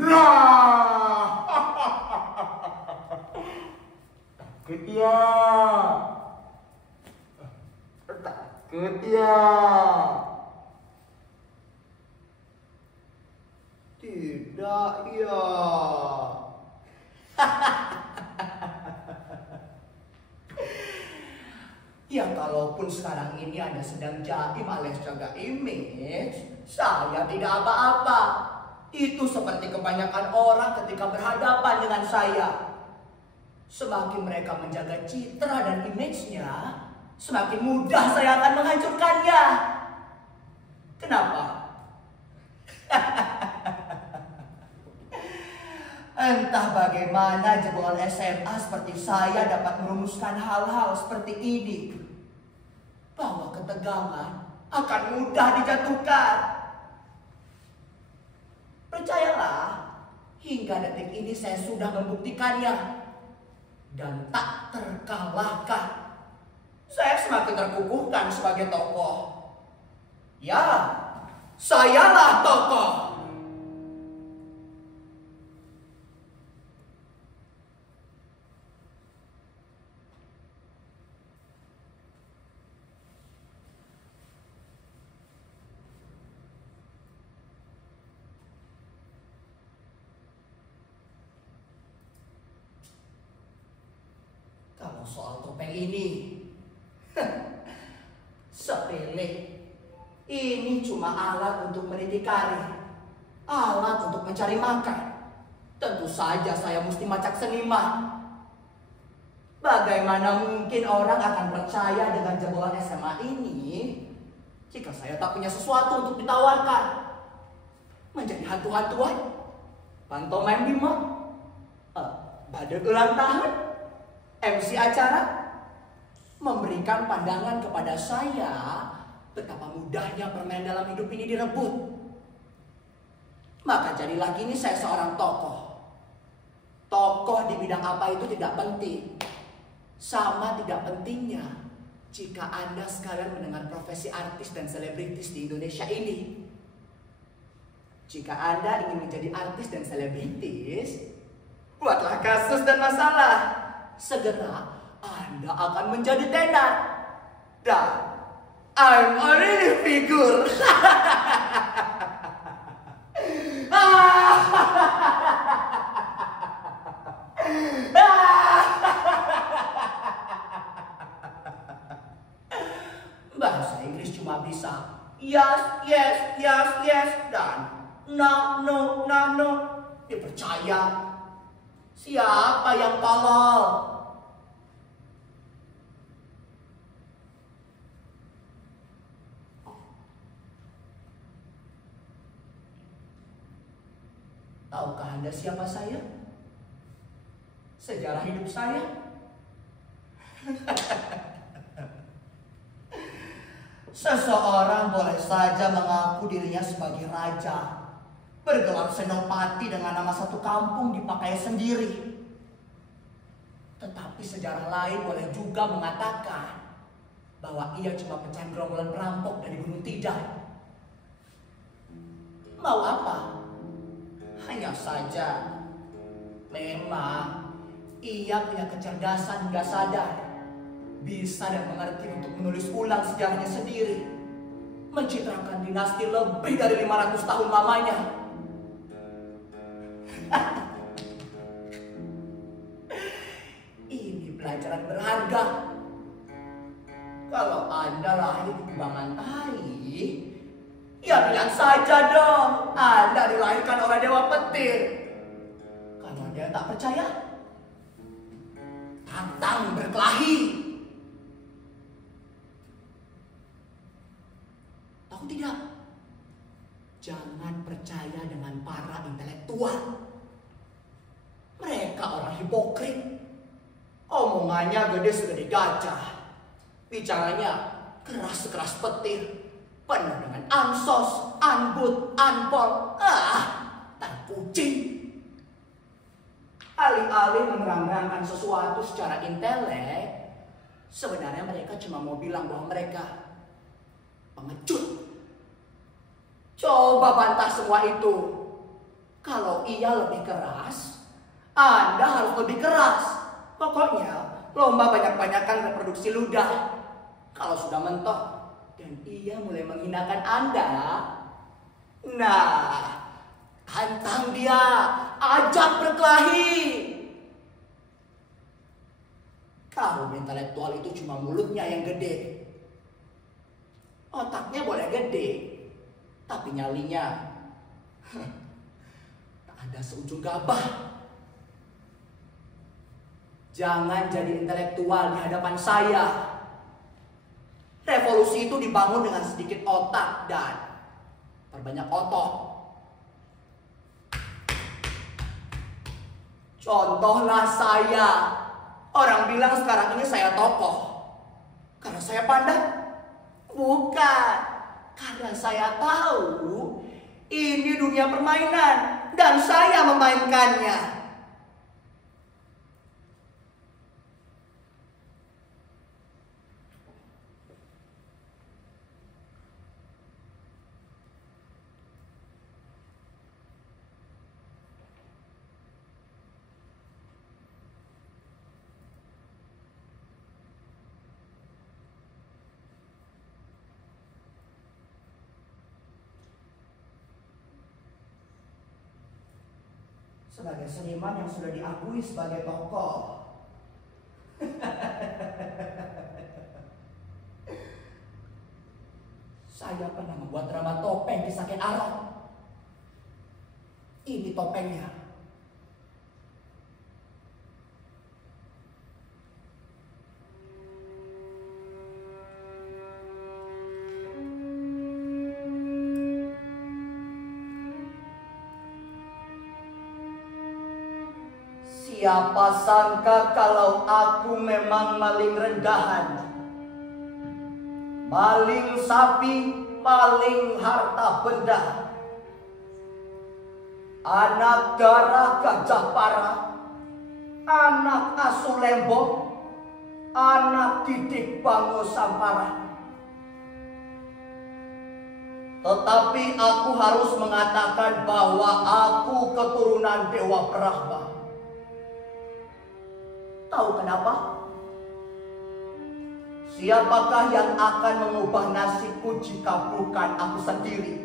Nah, takut ya, takut ya. Tidak ya. Ya kalaupun sekarang ini Anda sedang jaim alias jaga image, saya tidak apa-apa. Itu seperti kebanyakan orang ketika berhadapan dengan saya. Semakin mereka menjaga citra dan image-nya, semakin mudah saya akan menghancurkannya. Kenapa? Entah bagaimana jebolan SMA seperti saya dapat merumuskan hal-hal seperti ini. Bahwa ketegangan akan mudah dijatuhkan. Percayalah, hingga detik ini saya sudah membuktikannya. Dan tak terkalahkan. Saya semakin terkukuhkan sebagai tokoh. Ya, sayalah tokoh. Kalau soal topeng ini, sepele. Ini cuma alat untuk meniti karir, alat untuk mencari makan. Tentu saja saya mesti macak seniman. Bagaimana mungkin orang akan percaya dengan jebolan SMA ini jika saya tak punya sesuatu untuk ditawarkan? Menjadi hantu-hantuan, pantomim di mall, badut ulang tahun, MC acara, memberikan pandangan kepada saya betapa mudahnya permen dalam hidup ini direbut. Maka jadilah kini saya seorang tokoh. Tokoh di bidang apa itu tidak penting. Sama tidak pentingnya jika Anda sekalian mendengar profesi artis dan selebritis di Indonesia ini. Jika Anda ingin menjadi artis dan selebritis, buatlah kasus dan masalah. Segera Anda akan menjadi tenar. Dan I'm already figure. Bahasa Inggris cuma bisa yes, yes, yes, yes, dan no, no, no, no. Dipercaya. Siapa yang tolol? Tahukah Anda siapa saya? Sejarah hidup saya? Seseorang boleh saja mengaku dirinya sebagai raja, bergelar senopati dengan nama satu kampung dipakai sendiri. Tetapi sejarah lain boleh juga mengatakan bahwa ia cuma pecahan gerombolan perampok dari Gunung Tidar. Mau apa? Hanya saja, memang ia punya kecerdasan hingga sadar, bisa dan mengerti untuk menulis ulang sejarahnya sendiri, mencitrakan dinasti lebih dari 500 tahun lamanya. Ini pelajaran berharga. Kalau Anda lahir di Kubangan Tai, ya bilang saja dong, Anda dilahirkan oleh Dewa Petir. Kalau Anda tak percaya, tantang berkelahi. Tahu tidak? Jangan percaya dengan para intelektual. Mereka orang hipokrit. Omongannya gede segede gajah. Bicaranya keras sekeras petir. Penuh dengan ansos, anbut, anpol. Tai kucing. Alih-alih menerang-nerangkan sesuatu secara intelek, sebenarnya mereka cuma mau bilang bahwa mereka pengecut. Coba bantah semua itu. Kalau ia lebih keras, Anda harus lebih keras. Pokoknya, lomba banyak-banyakan reproduksi ludah. Kalau sudah mentok dan ia mulai menghinakan Anda, nah, hantam dia, ajak berkelahi. Kaum intelektual itu cuma mulutnya yang gede. Otaknya boleh gede, tapi nyalinya tak ada seujung gabah. Jangan jadi intelektual di hadapan saya. Revolusi itu dibangun dengan sedikit otak dan perbanyak otot. Contohlah saya. Orang bilang sekarang ini saya tokoh. Karena saya pandai? Bukan. Karena saya tahu ini dunia permainan dan saya memainkannya. Sebagai seniman yang sudah diakui sebagai tokoh. Saya pernah membuat drama topeng Kisah Ken Arok. Ini topengnya. Siapa sangka kalau aku memang maling rendahan, maling sapi, maling harta benda, anak darah gajah para, anak asuh lembong, anak didik bango sampara. Tetapi aku harus mengatakan bahwa aku keturunan Dewa Brahma. Tahu kenapa? Siapakah yang akan mengubah nasibku jika bukan aku sendiri?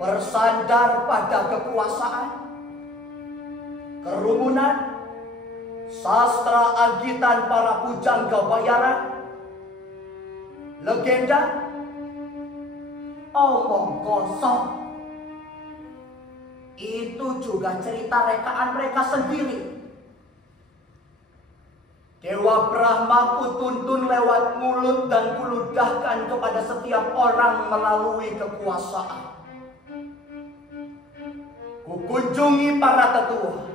Bersandar pada kekuasaan, kerumunan, sastra agitan para pujangga bayaran, legenda, omong kosong. Itu juga cerita rekaan mereka sendiri. Dewa Brahma kutuntun lewat mulut dan kuludahkan kepada setiap orang melalui kekuasaan. Kukunjungi para tetua,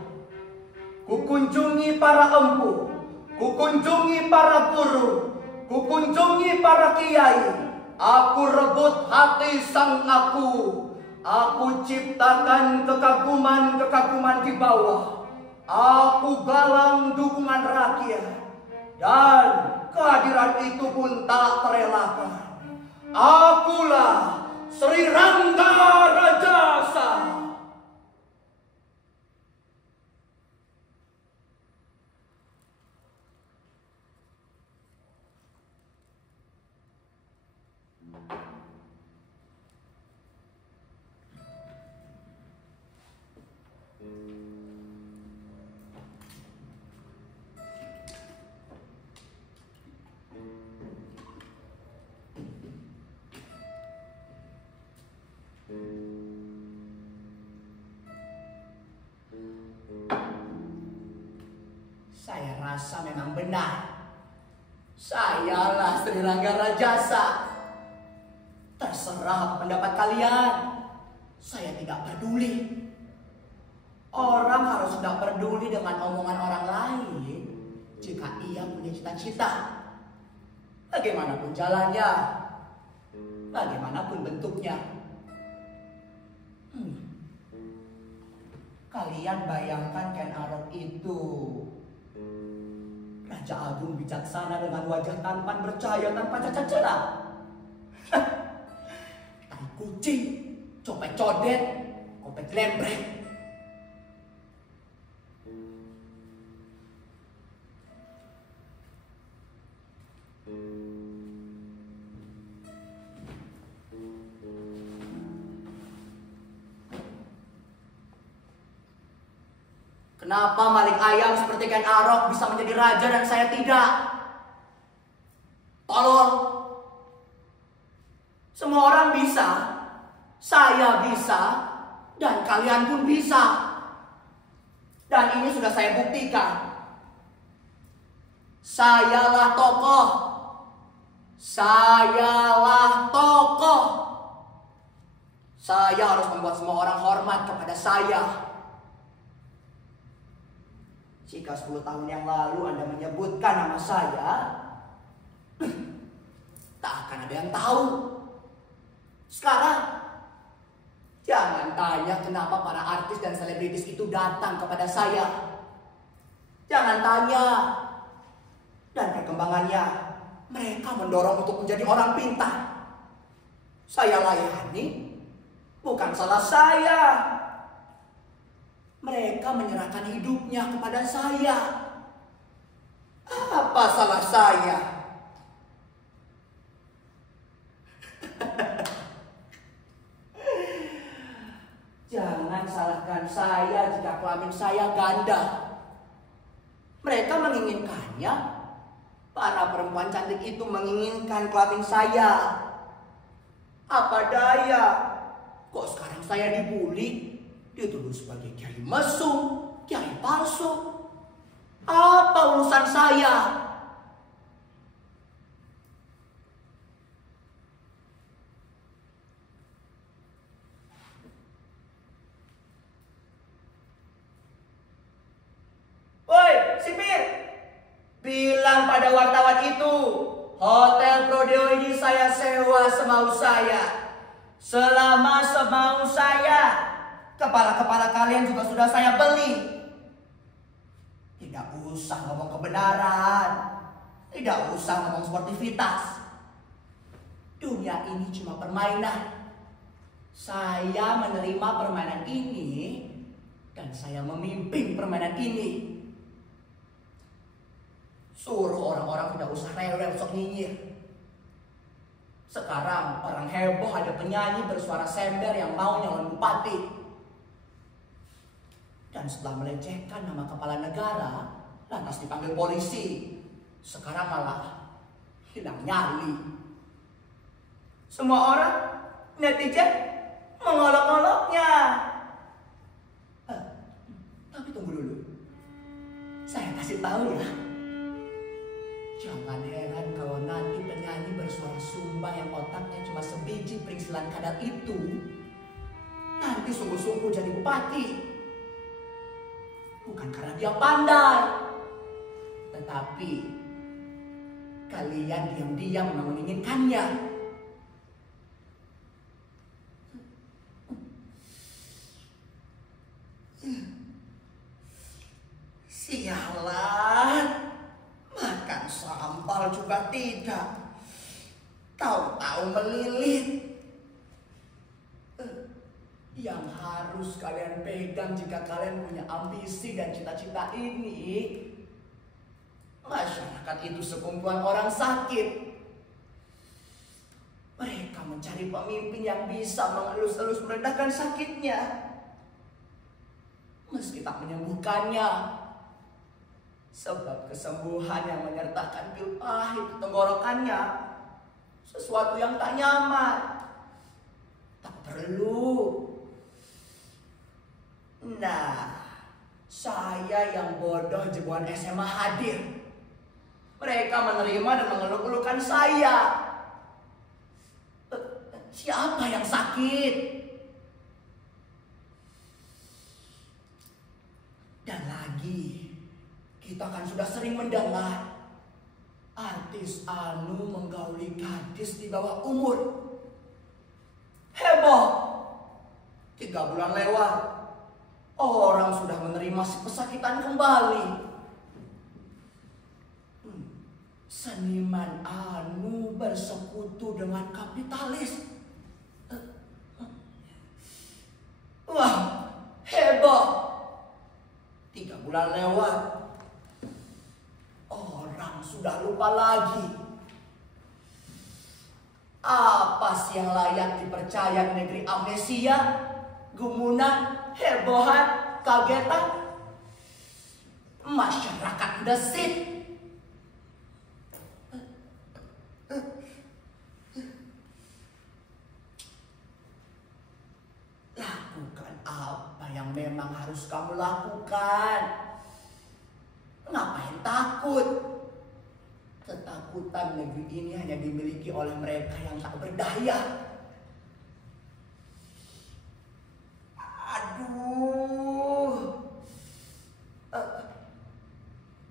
kukunjungi para empu, kukunjungi para guru, kukunjungi para kiai. Aku rebut hati sang aku ciptakan kekaguman-kekaguman di bawah. Aku galang dukungan rakyat. Dan kehadiran itu pun tak terelakkan. Akulah Sri Rangga Rajasa. Saya rasa memang benar. Sayalah Sri Rangga Rajasa. Terserah pendapat kalian. Saya tidak peduli. Orang harus tidak peduli dengan omongan orang lain jika ia punya cita-cita. Bagaimanapun jalannya, bagaimanapun bentuknya. Kalian bayangkan Ken Arok itu Raja Agung bijaksana dengan wajah tampan bercahaya tanpa cacat celah. Tai kucing, copet codet, kopek lembrek. Kenapa maling ayam seperti Ken Arok bisa menjadi raja dan saya tidak? Tolol. Semua orang bisa, saya bisa, dan kalian pun bisa. Dan ini sudah saya buktikan. Sayalah tokoh. Sayalah tokoh. Saya harus membuat semua orang hormat kepada saya. Jika 10 tahun yang lalu Anda menyebutkan nama saya, tak akan ada yang tahu. Sekarang, jangan tanya kenapa para artis dan selebritis itu datang kepada saya. Jangan tanya. Dan perkembangannya, mereka mendorong untuk menjadi orang pintar. Saya layani, bukan salah saya. Mereka menyerahkan hidupnya kepada saya. Apa salah saya? Jangan salahkan saya jika kelamin saya ganda. Mereka menginginkannya. Para perempuan cantik itu menginginkan kelamin saya. Apa daya? Kok sekarang saya dibully? Dituduh sebagai kiai mesum, kiai palsu. Apa urusan saya? Woi, sipir! Bilang pada wartawan itu, Hotel Prodeo ini saya sewa semau saya. Selama semau saya. Kepala-kepala kalian juga sudah saya beli. Tidak usah ngomong kebenaran. Tidak usah ngomong sportivitas. Dunia ini cuma permainan. Saya menerima permainan ini. Dan saya memimpin permainan ini. Suruh orang-orang tidak usah rewel sok nyinyir. Sekarang orang heboh ada penyanyi bersuara sember yang mau nyalon bupati. Dan setelah melecehkan nama kepala negara, lantas dipanggil polisi. Sekarang malah hilang nyali. Semua orang, netizen, mengolok-oloknya. Tapi tunggu dulu. Saya kasih tahu ya. Jangan heran kalau nanti penyanyi bersuara Sumba yang otaknya cuma sebiji periksilan kadal itu nanti sungguh-sungguh jadi bupati. Bukan karena dia pandai, tetapi kalian diam-diam menginginkannya. Sialan, makan sambal juga tidak, tahu-tahu melilit. Yang harus kalian pegang jika kalian punya ambisi dan cita-cita ini, masyarakat itu sekumpulan orang sakit. Mereka mencari pemimpin yang bisa mengelus-elus meredakan sakitnya, meski tak menyembuhkannya. Sebab kesembuhan yang menyertakan pil pahit di tenggorokannya sesuatu yang tak nyaman. Tak perlu. Nah, saya yang bodoh jeboan SMA hadir. Mereka menerima dan mengeluh-elukan saya. Siapa yang sakit? Dan lagi, kita kan sudah sering mendengar artis anu menggauli gadis di bawah umur. Heboh. 3 bulan lewat, orang sudah menerima si pesakitan kembali. Seniman anu bersekutu dengan kapitalis. Wah, heboh. 3 bulan lewat. Orang sudah lupa lagi. Apa sih yang layak dipercaya di negeri amnesia? Gumunan, hebohan, kagetan. Masyarakat desit. Lakukan apa yang memang harus kamu lakukan. Ngapain takut? Ketakutan negeri ini hanya dimiliki oleh mereka yang tak berdaya. Aduh.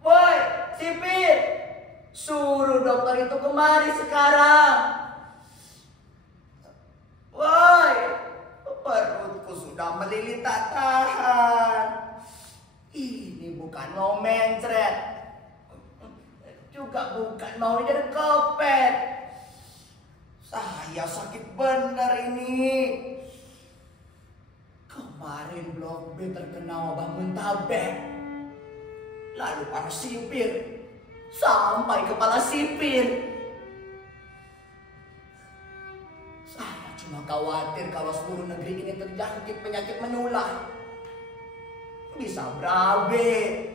Woi, sipir. Suruh dokter itu kemari sekarang. Woi, perutku sudah melilit tak tahan. Ini bukan mau mencret. Juga bukan mau jadi kopet. Saya sakit benar ini. Kemarin Blok B terkena wabah muntaber. Lalu para sipir sampai kepala sipir. Saya cuma khawatir kalau seluruh negeri ini terjangkit penyakit menular. Bisa berabe.